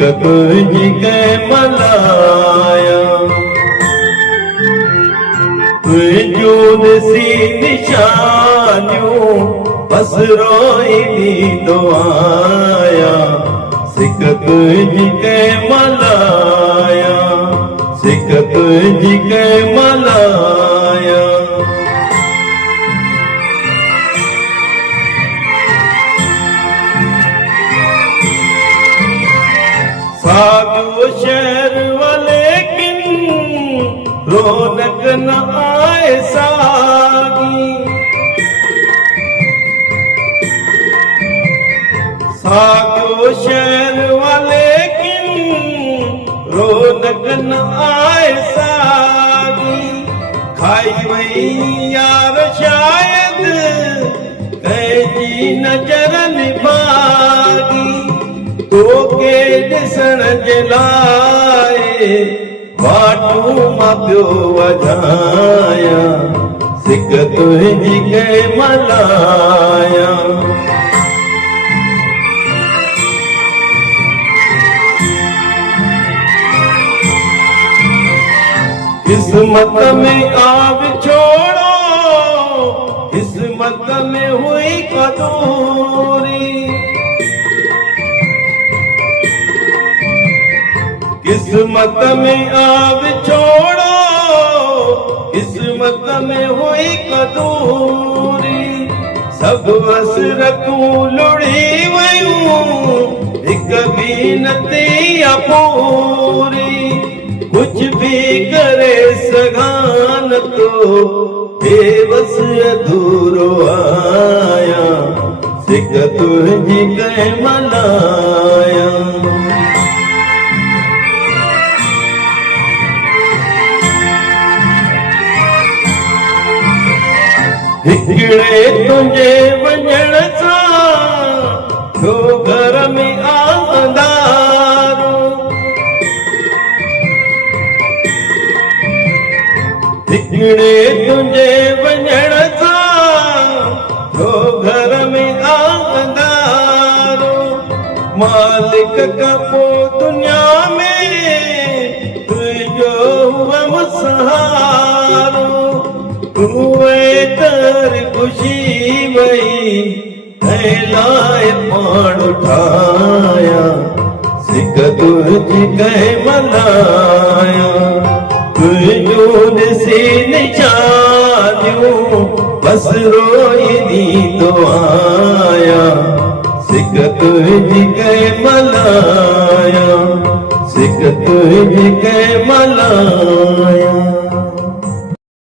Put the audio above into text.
सिक तुझी के मलाया तुझूं सी निशानियों बस रोई तो आया सिक तुझी के मलाया सिक तुझी के मलाया साधु शहर वाले किन रौनक न आए सागी साधु शहर वाले किन रौनक न आए सागी खाई वही यार शायद कैजी नजर निभागी तो के ॾिसण जे लाइ वाटू मां पियो वॼाया सिक तुंहिंजी के मलाया किस्मत में आग छोड़ो किस्मत में हुई कदूरी किस्मत में आग छोड़ो किस्मत में हुई कदूरी सब असरतूं लुड़ी वयूं हिक भी न थी अपूरी कुछ भी करे सघां न तो बेबस अधूरो आया सिक तुंहिंजी के मलाया हिकिड़े तुंहिंजे वञण सां थियो घर में अंधारो हिकिड़े तुंहिंजे वञण सां थियो घर में अंधारो मालिक खां पोइ दुनिया में तुंहिंजो हुअमि सहारो तूं तर खुशी वही है लाए पाण उठाया सिक तुझी के मलाया तुझूं ॾिसी निशानियूं बस रोई दी तो आया सिक तुझी के मलाया सिक तुझी के मलाया